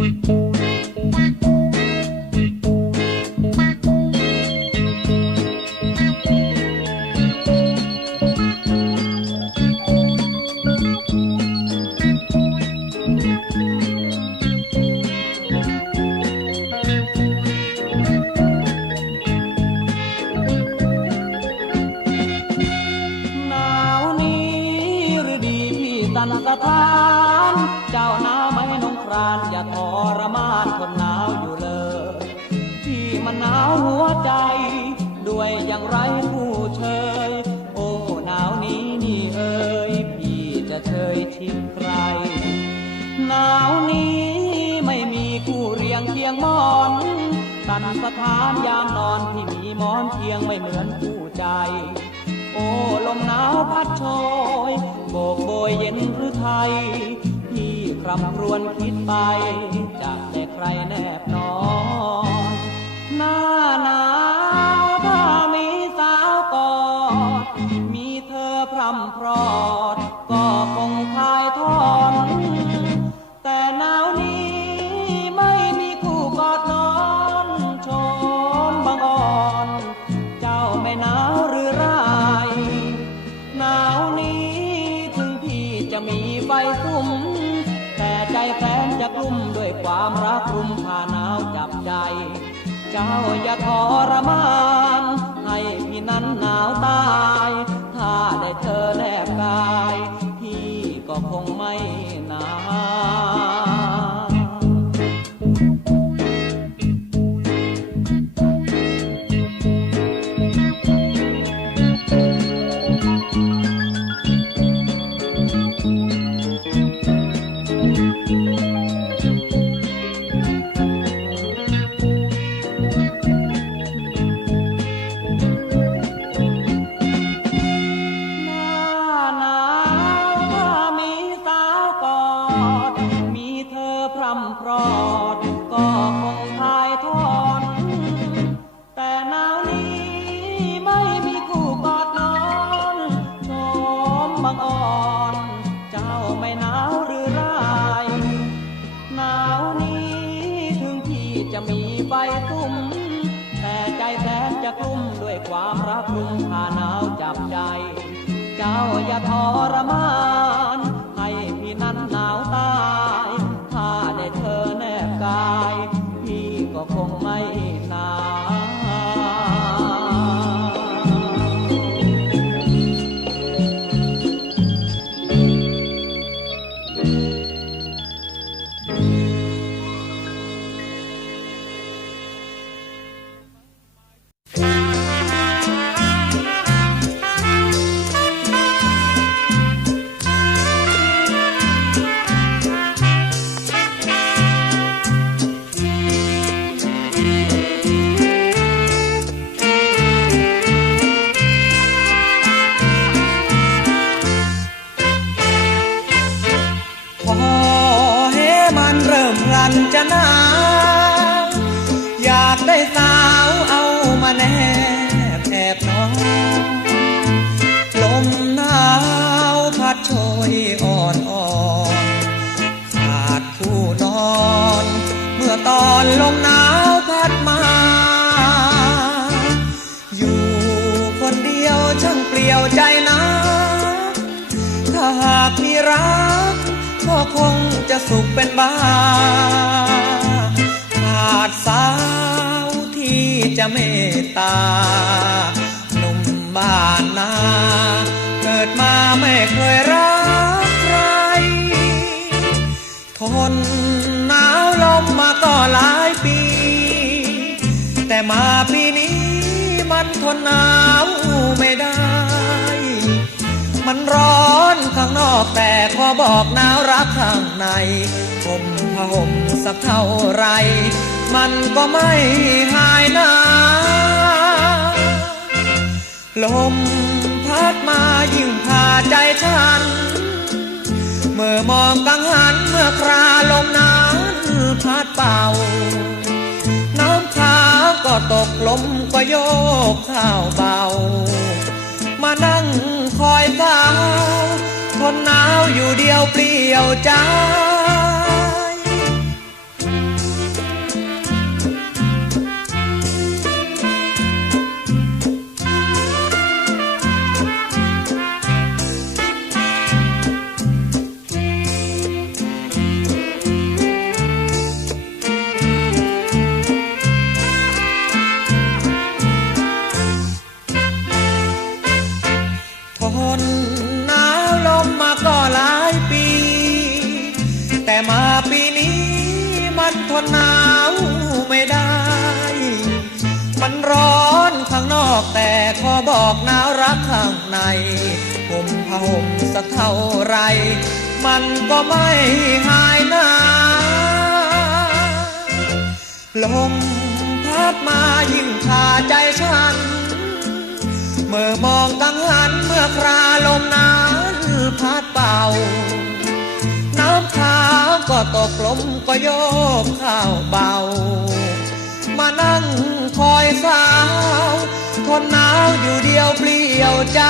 หน อนตันสถานยามนอนที่มีมอนเคียงไม่เหมือนผู้ใจ โอ้ลมหนาวพัดโชยโบกโบยเย็นหรือไทยพี่ครำครวญคิดไป จากได้ใครแนบนอนหน้าหนาว ทรมานให้พี่นั้นหนาวตาย ถ้าได้เธอแนบกาย พี่ก็คงไม่หนาว พรอดก็คงทายทอน แต่หนาวนี้ไม่มีคู่กอดนอนชมบางอ่อน เจ้าไม่หนาวหรือไรหนาวนี้ถึงพี่จะมีไฟตุ้ม แต่ใจแสนจะกลุ้มด้วยความรักรุมผ่าหนาวจับใจ เจ้าอย่าทรมาน ละนา อยากได้สาวเอามาแนบแอบนอนลมหนาวพัดโชยอ่อนอ่อนขาดผู้นอน เมื่อตอนลมหนาวพัดมา อยู่คนเดียวช่างเปลี่ยวใจนะ ถ้าหากมีรักก็คง หนุ่มบ้านนา เกิดมาไม่เคยรักใคร ทนหนาวลมมาก็หลายปี แต่มาปีนี้มันทนหนาวไม่ได้ มันร้อนข้างนอกแต่ขอบอกหนาวรักข้างในผมผ้าห่มสักเท่าไร มันก็ไม่หายหนาว ลมพัดมายิ่งพาใจฉัน เมื่อมองกังหันเมื่อคราลมนั้นพัดเป่า น้ำค้างก็ตกลมก็โยกข้าวเบา มานั่งคอยเฝ้าทนหนาวอยู่เดียวเปลี่ยวใจ นหนาวลมมาก็หลายปี แต่มาปีนี้มันทนหนาวไม่ได้ มันร้อนข้างนอกแต่ขอบอกหนาวรักข้างในผมผ้าห่มสักเท่าไร มันก็ไม่หายหนาวลมพัดมายิ่งพาใจฉัน เมื่อมองตา อคราลมนั้นพัดเป่า น้ำค้างก็ตกลมก็โยกข้าวเบา มานั่งคอยสาว ทนหนาวอยู่เดียวเปลี่ยวใจ